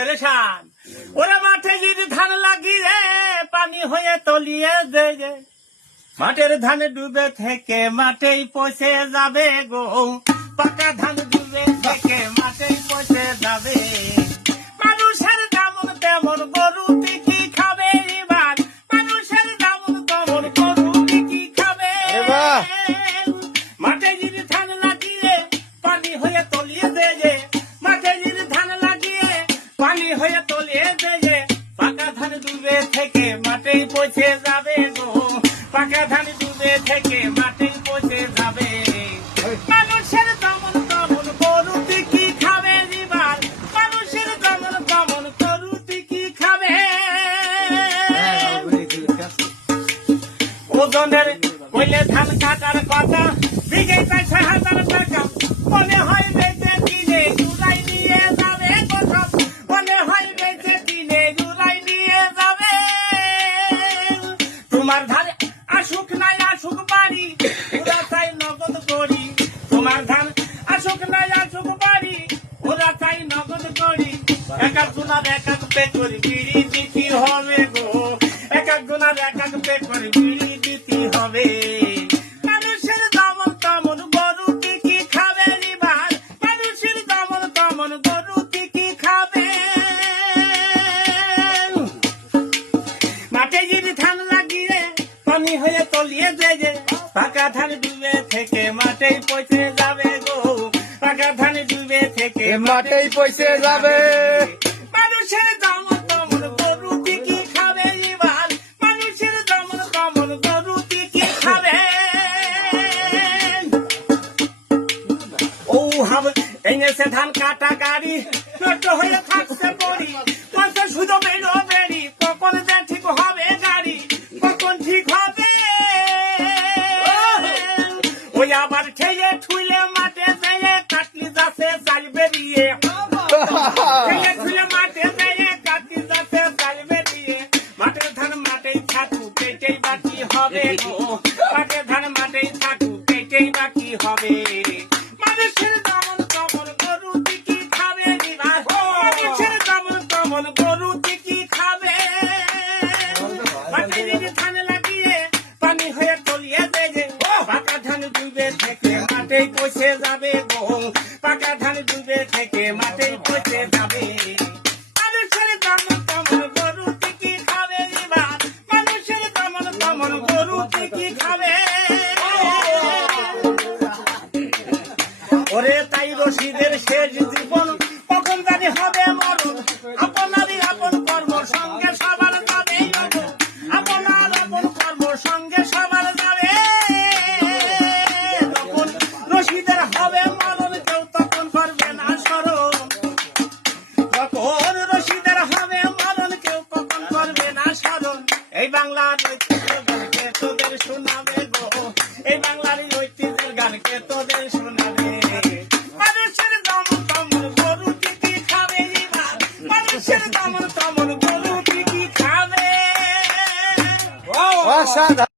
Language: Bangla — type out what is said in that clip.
পেরেশান ওরা মাঠে যদি ধান লাগিয়ে পানি হয়ে তলিয়ে দেয় মাঠের ধান ডুবে থেকে মাঠেই পচে যাবে গো পাকা ধান ডুবে থেকে মাঠেই পচে যাবে মানুষের যেমন তেমন গরু কি খাবে এবার মানুষের যেমন তেমন গরু কি খাবে মাঠে যদি ধান লাগিয়ে পানি হয়ে তলিয়ে দেয় মাঠে যদি ধান লাগিয়ে পানি হয়ে তলিয়ে দেয় পাকা ধান ডুবে থেকে মাঠেই পচে যাবে গো পাকা ধান ডুবে থেকে মাঠেই পচে যাবে মানুষের যেমন তেমন গরু কি খাবে এবার মানুষের যেমন তেমন গরু কি খাবে ওজনের কইলে ধান কাটার কথা বিঘে ৬,০০০ টাকা মনে হয় বেঁচে দিনে জুলাই নিয়ে যাবে কোথাও মনে হয় বেঁচে দিনে জুলাই নিয়ে যাবে তোমার ধারে আসুক নাই আসুক বাড়ি ওরা চাই নগদ করি তোমার ধান আসুক নাই আসুক বাড়ি ওরা চাই নগদ করি এক একজনের এক এক পেটর বিড়ি দিতে হবে গো এক একজনের এক এক পেটর বিড়ি দিতে হবে মানুষের যেমন তেমন গরু কি খাবে এবার মানুষের যেমন তেমন গরু কি খাবে মাঠে যদি ধান লাগিয়ে পানি হয়ে তলিয়ে দেয় পাকা ধান ডুবে থেকে মাঠেই পচে যাবে গো পাকা ধান ডুবে থেকে মাঠেই পচে যাবে মানুষের যেমন তেমন গরু কি খাবে এবার মানুষের যেমন তেমন গরু কি খাবে ও হবে এনেছে ধান কাটা গাড়ি নষ্ট হয়ে থাকছে পড়ি পয়সা শুধু বেরো বেরি কখন যে ঠিক হবে গাড়ি কখন ঠিক হবে ওই আবার ঠেলে ঠুলে মাঠে যেয়ে কাটলি যাচ্ছে চাল বেরিয়ে ঠেলে ঠুলে মাঠে যেয়ে কাটলি যাচ্ছে চাল বেরিয়ে মাঠের ধান মাঠেই থাকুক পেটেই বাকি হবে গো মাঠের ধান মাঠেই থাকুক পেটেই বাকি হবে মানুষের যেমন তেমন গরু কি খাবে এবার মানুষের যেমন তেমন গরু কি খাবে মাঠে যদি ধান লাগিয়ে পানি হয়ে তলিয়ে দেয় পাকা ধান ডুবে থেকে মাঠেই পচে যাবে গো পাকা ধান ডুবে থেকে মাঠেই পচে যাবে মানুষের যেমন তেমন গরু কি খাবে এবার মানুষের যেমন তেমন গরু কি খাবে ওরে তাই রশিদের শেষ জীবন কখন জানি হবে মরণ আপনারই আপন কর্ম সঙ্গে সবার যাবে আপনার আপন কর্ম সঙ্গে সবার যাবে তখন রশিদের হবে মরণ কেউ তখন করবে না স্মরণ তখন রশিদের হবে মরণ কেউ কখন করবে না স্মরণ এই বাংলার ঐতিহ্যের গানকে তোদের শোনাবে গো এই বাংলার ঐতিহ্যের গানকে তোদের শোনাবে মানুষের যেমন তেমন গরু কি খাবে এবার মানুষের যেমন তেমন গরু কি খাবে অসাধারণ।